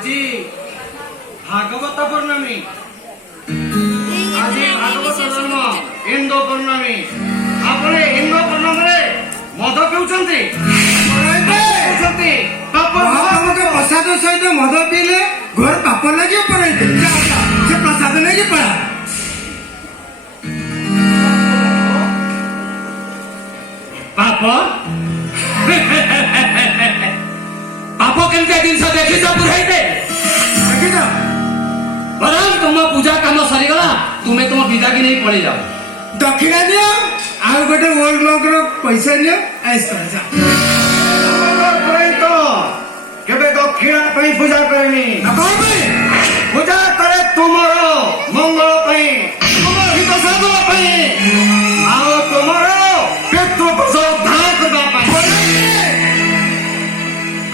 আজি ভাগবত পূর্ণমী আজি ভাগবত জন্ম ইন্দ্র পূর্ণমী আপনি ইন্দ্র পূর্ণমীরে মদ পিউଛନ୍ତି ମହାପ୍ରଭୁଙ୍କ ପ୍ରସାଦ ସହିତ ମଦ ପିଇଲେ ଘର ପାପ ଲାଗିବ ପଳେଇଲେ ସେ ପ୍ରସାଦ ନେଇକି ପଳା ପାପ ପାପ କେମିତିଆ ଜିନିଷ ଦେଖିଛ ବୁଝାଇତେ ଦେଖିଛ ବରଂ ତୁମ ପୂଜା କାମ ସରିଗଲା ତୁମେ ତୁମ ବିଦାକି ନେଇ ପଳେଇ ଯାଅ ଦକ୍ଷିଣା ଦିଅ ଆଉ ଗୋଟେ ଓଲ୍ଡ ମଗର ପଇସା ନିଅ ଆଇସ କର କେବେ ଦକ୍ଷିଣା ପାଇଁ ପୂଜା କରେନି କଣ ପାଇଁ ପୂଜା କରେ ତୁମର ମଙ୍ଗଳ ପାଇଁ ତୁମ ହିତ ସାଧନ ପାଇଁ ଆଉ ତୁମର ପିତୃପୁରୁଷ ଉଦ୍ଧାର କରିବା ପାଇଁ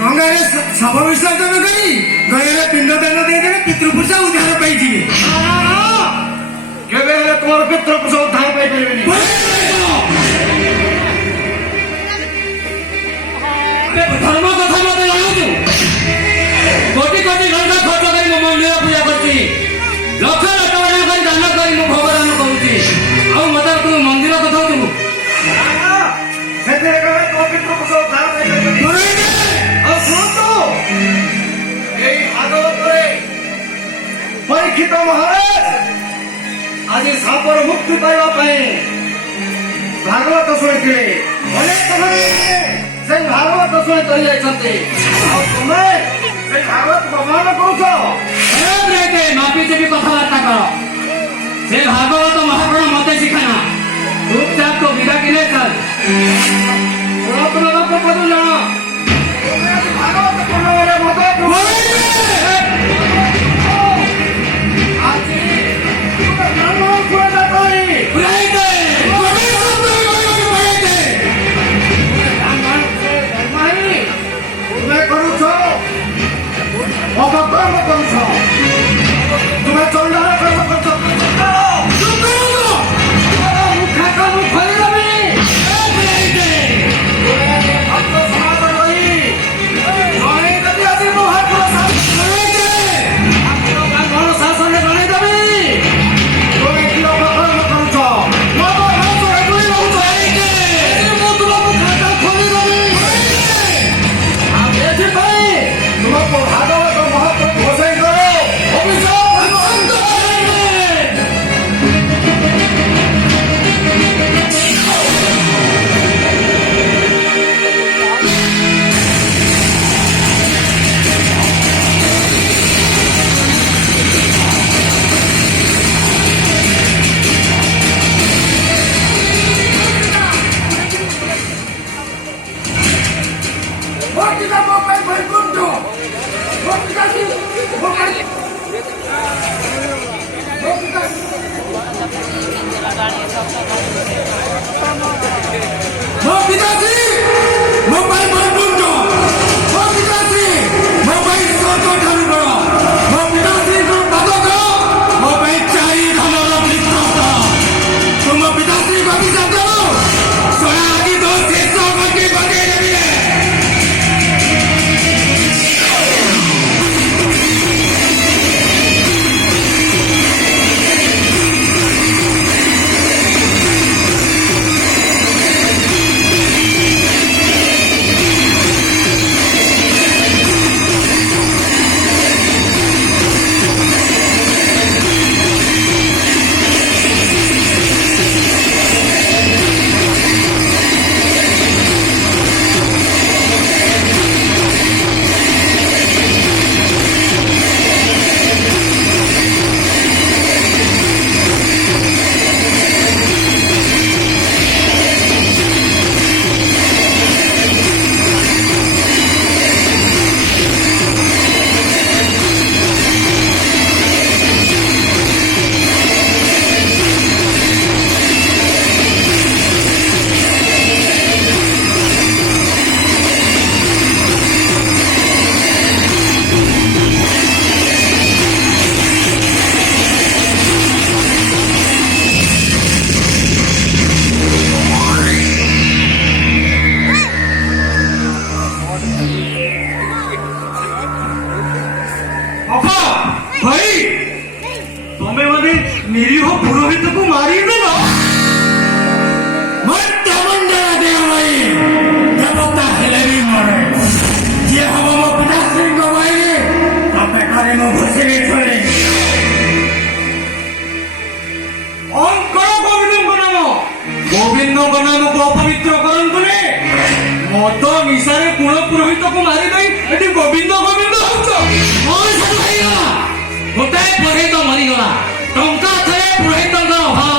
ଗଙ୍ଗାରେ ଶବ ବିସର୍ଜନ କରି ଗୟାରେ ପିଣ୍ଡ ଦାନ ଦେଇଦେଲେ ପିତୃପୁରୁଷ ଉଦ୍ଧାର ପାଇଯିବେ କେବେ ହେଲେ ତୁମର ପିତୃପୁରୁଷ ଉଦ୍ଧାର ପାଇପାରିବେନି ଧର୍ମ କଥା ମତେ ଜଣାଉଛୁ କୋଟି କୋଟି ଟଙ୍କା ଖର୍ଚ୍ଚ କରି ମୁଁ ମନ୍ଦିର ପୂଜା କରୁଛି ଲକ୍ଷ ଲକ୍ଷ ଟଙ୍କା କରି ଦାନ କରି ମୁଁ ଭୋଗ ଦାନ କରୁଛି ଆଉ ମତେ ତୁ ମନ୍ଦିର କଥା କହୁଛୁ ସେଥିରେ କେବେ ତୋ ପିତୃପୁରୁଷ ଉଦ୍ଧାର ପାଇପାରିବେନି ଆଉ ଶୁଣନ୍ତୁ ଏଇ ଭାଗବତରେ ପରୀକ୍ଷିତ ମହାରାଜ ଆଜି ସାପର ମୁକ୍ତି ପାଇବା ପାଇଁ ଭାଗବତ ଶୁଣିଥିଲେ ଅନେକ ସେଇ ଭାଗବତ ଶୁଣି କରି ଯାଇଛନ୍ତି ଆଉ ତୁମେ ସେଇ ଭାଗବତ ପ୍ରମାଣ କରୁଛ ମାପିଚେପି କଥାବାର୍ତ୍ତା କର ସେ ଭାଗବତ ମହାପ୍ରାଣ ମତେ ଶିଖାନା ଚୁପଚାପ ତ ବିଦାକି ନେ ଚାଲ ପୁରାତନ ଲୋକ ପଦୁ ଜାଣ ଭାଗବତ ପୂର୍ଣ୍ଣମରେ ମତ ଆଜି ତୁମେ କରୁଛ ଅପକର୍ମ କରୁଛ ତୁମେ ଚଣ୍ଡାଳ କର୍ମ କରୁଛ ମୁଖା କାମ ଖୋଲିଦେବି ଭକ୍ତ ସମାଜ ରହି ଜଣେଇଦେବି ଆଜି ମହାପ୍ରଭୁ ଶାସନରେ ଜଣେଇଦେବି ତୁମେ କି ଅପକର୍ମ କରୁଛ ମୁଁ ତୁମ ମୁଖା କାମ ଖୋଲିଦେବି ଆଉ ଏଥିପାଇଁ ତୁମକୁ ଭାଗବତ ମହାପ୍ରଭୁ ଘୋଷାଇ କର ଅଭିଶାପ ପୁରୋହିତକୁ ମାରିଦେଲ? ମର୍ତ୍ତ୍ୟ ମଣ୍ଡଳ ଦେହ ଭାଇ ଦେବତା ହେଲେ ବି ମରେ ଯିଏ ହବ ମୋ ପିତାଶ୍ରୀଙ୍କ ଭାଇ ତା ପେଟରେ ମୁଁ ଭୁସିକି ଛୁଇଁ ଅଙ୍କର ଗୋବିନ୍ଦଙ୍କ ନାମ, ଗୋବିନ୍ଦଙ୍କ ନାମକୁ ଅପବିତ୍ର କରନ୍ତୁନି। ମଦ ନିଶାରେ କୁଳ ପୁରୋହିତକୁ ମାରିଦେଇ ଏଠି ଗୋବିନ୍ଦ ଗୋବିନ୍ଦ ହଉଛ। ମଣିଷ ହେଇଗଲା, ଗୋଟାଏ ପୁରୋହିତ ମରିଗଲା, ଟଙ୍କା ଥାଏ ପୁରୋହିତଙ୍କର ଅଭାବ